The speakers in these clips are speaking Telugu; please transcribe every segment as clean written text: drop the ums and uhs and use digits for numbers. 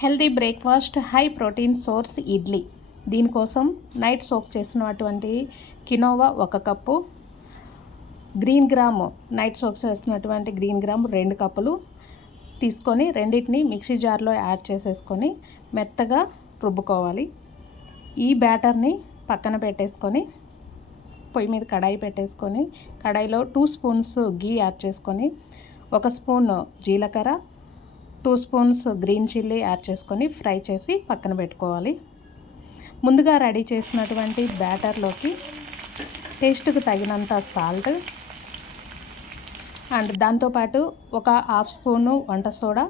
Healthy breakfast high protein source idli. దీనికోసం నైట్ సోక్ చేసినటువంటి quinoa 1 cup, green gram night soak చేసినటువంటి గ్రీన్ గ్రామ్ 2 కప్పులు తీసుకొని రెండింటిని మిక్సీ జార్లో యాడ్ చేసేసుకొని మెత్తగా రుబ్బుకోవాలి. ఈ బ్యాటర్ని పక్కన పెట్టేసుకొని పొయ్యి మీద కడాయి పెట్టేసుకొని కడాయిలో 2 స్పూన్స్ గీ యాడ్ చేసుకొని 1 స్పూన్ జీలకర్ర, 2 స్పూన్స్ గ్రీన్ చిల్లీ యాడ్ చేసుకొని ఫ్రై చేసి పక్కన పెట్టుకోవాలి. ముందుగా రెడీ చేసినటువంటి బ్యాటర్లోకి టేస్ట్కి తగినంత సాల్ట్ అండ్ దాంతోపాటు 1/2 స్పూను వంట సోడా,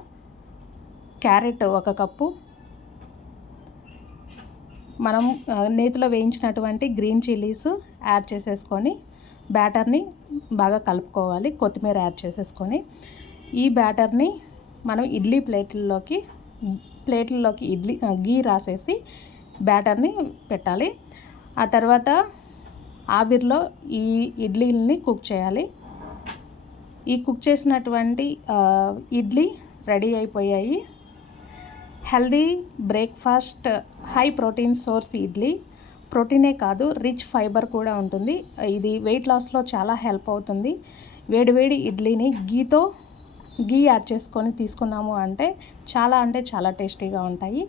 క్యారెట్ 1 కప్పు, మనం నేతిలో వేయించినటువంటి గ్రీన్ చిల్లీస్ యాడ్ చేసేసుకొని బ్యాటర్ని బాగా కలుపుకోవాలి. కొత్తిమీర యాడ్ చేసేసుకొని ఈ బ్యాటర్ని మనం ఇడ్లీ ప్లేట్లలోకి గీ రాసేసి బ్యాటర్ని పెట్టాలి. ఆ తర్వాత ఆవిరిలో ఈ ఇడ్లీని కుక్ చేయాలి. ఈ కుక్ చేసినటువంటి ఇడ్లీ రెడీ అయిపోయాయి. Healthy breakfast high protein source idli. ప్రోటీనే కాదు, రిచ్ ఫైబర్ కూడా ఉంటుంది. ఇది వెయిట్ లాస్లో చాలా హెల్ప్ అవుతుంది. వేడివేడి ఇడ్లీని గీ యాడ్ చేసుకొని తీసుకున్నాము అంటే చాలా టేస్టీగా ఉంటాయి.